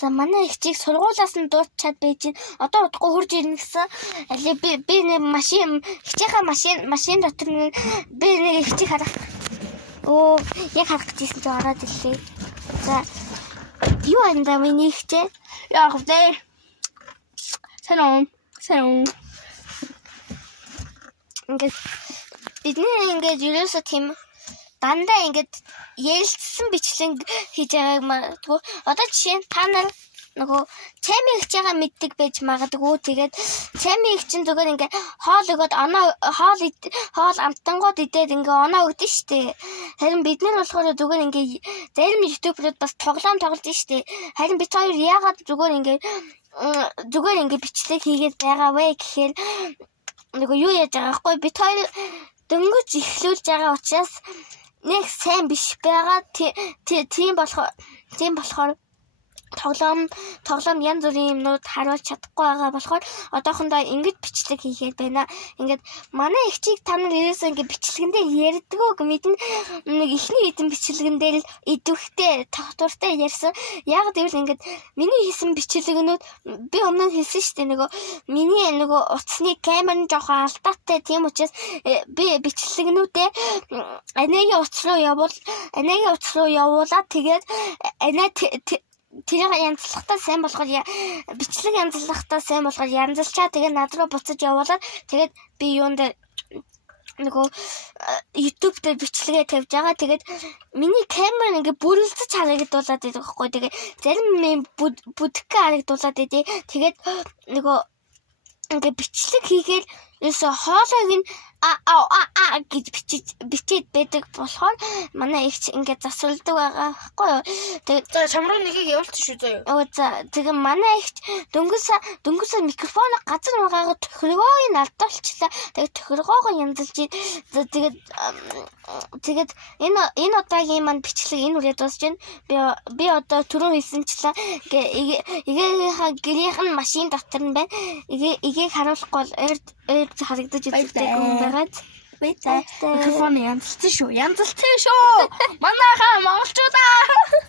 За манай ихчийг сургуулаас нь дуучаад байж гин. Одоо удахгүй хурж ирнэ гэсэн. Би нэг машин ихчийнхээ машин дотор би нэг ихчийг харах. Яг харах гэжсэн чинь ороод ирлээ. За юу андаа миний ихчээ? Яг үгүй. Сайн. Ингээд бидний ерөөсөө тийм дандаа ингээд ярилцсан бичлэг хийж байгааг магадгүй. Одоо жишээ нь та нар нөгөө чами ихж байгаа мэддэг байж магадгүй. Тэгээд чами их чинь зүгээр ингээ хоол өгөөд хоол амтангууд идээд ингээ оноо өгдөн штэ. Харин бид нар болохоор зүгээр ингээ зарим ютуберүүд бас тоглоом тоглож штэ. Харин бид хоёр яагаад зүгээр ингээ бичлэг хийгээд байгаа вэ гэхээр нөгөө юу яаж байгаа хгүй бид хоёр дөнгөж ихлүүлж байгаа учраас нэг сайн биш байгаа. Тийм болохоор тоглоом янз бүрийн юмнууд харуулж чадахгүй байгаа болохоор одоохондоо ингэж бичлэг хийгээд байна. Ингээд манай ихчийг та нар ерөөсөө ингэ бичлэгэн дээр ярьдгүйг мэднэ. Нэг ихний хэдэн бичлэгэн дээр л идэвхтэй тогтвортой ярьсан. Яг гэвэл ингээд миний хийсэн бичлэгнүүд би өмнө нь хийсэн шүү дээ. Нөгөө миний нөгөө утасны камер нь жоохон алдаатай. Тийм учраас би бичлэгнүүдээ анагийн утас руу явуулаад тэгээд тэр янзлахтаа сайн болохоор бичлэг янзлахтаа сайн болохоор янзлчаа тэгээд над руу буцаж явуулаад тэгээд би юунд нөгөө YouTube дээр бичлэгээ тавьж байгаа. Тэгээд миний камер ингээ бүрэлдэж харагдуулаад байдаг байхгүй. Тэгээд зарим бүдгэх харагдуулаад байдаг. Тэгээд нөгөө ингээ бичлэг хийгээл ерөөсө хоолойг нь гэж бичээд байдаг болохоор манай ихч ингээд засварладаг байгаа байхгүй юу. Тэгээд за чамруу нэгийг явуулчих шүү заяа. За тэгээ манай ихч дөнгөсөө микрофоныг газар угаагаад тохиргоог нь алдуулчихлаа. Тэгээд тохиргоог янзалж тэгээд энэ удаагийн маань бичлэг энэ үрээд дуусч байна. Би одоо түрүү хийсэнчлээ. Гэрийнх нь машин дотор нь байна. Эгийг харуулахгүй бол харагдаж идэх юм байгаад. Микрофон янзалсан шүү. Манайхаа монголчуудаа.